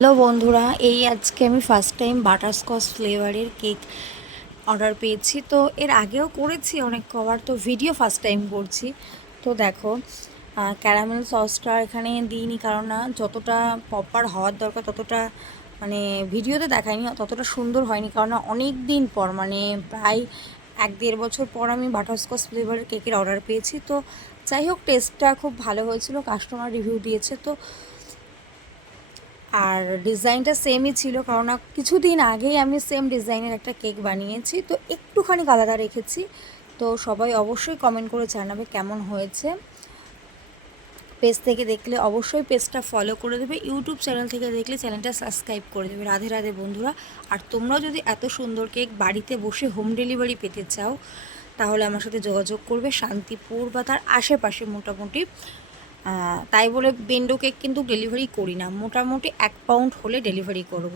Hello বন্ধুরা, এই আজকে আমি ফার্স্ট টাইম বাটারস্কচ ফ্লেভারের কেক অর্ডার পেয়েছি। তো এর আগেও করেছি অনেক কবার, তো ভিডিও ফার্স্ট টাইম করছি। তো দেখো, ক্যারামেল সসটা এখানে দিইনি, কারণ না যতটা প্রপার হওয়ার দরকার ততটা মানে ভিডিওতে দেখায়নি, ততটা সুন্দর হয়নি। কারণ না অনেক দিন পর, মানে প্রায় 1-1.5 বছর পর আমি বাটারস্কচ ফ্লেভারের কেকের অর্ডার পেয়েছি। তো যাই হোক, টেস্টটা খুব ভালো হয়েছিল, কাস্টমার রিভিউ দিয়েছে। তো আর ডিজাইনটা সেমই ছিল, কারণ কিছুদিন আগেই আমি সেম ডিজাইনের একটা কেক বানিয়েছি, তো একটুখানি আলাদা রেখেছি। তো সবাই অবশ্যই কমেন্ট করে জানাবে কেমন হয়েছে। পেজ থেকে দেখলে অবশ্যই পেজটা ফলো করে দেবে, ইউটিউব চ্যানেল থেকে দেখলে চ্যানেলটা সাবস্ক্রাইব করে দেবে। রাধে রাধে বন্ধুরা। আর তোমরাও যদি এত সুন্দর কেক বাড়িতে বসে হোম ডেলিভারি পেতে চাও, তাহলে আমার সাথে যোগাযোগ করবে। শান্তিপুর বা তার আশেপাশে মোটামুটি, তাই বলে বেন্ডো কেক কিন্তু ডেলিভারি করি না, মোটামুটি 1 পাউন্ড হলে ডেলিভারি করব।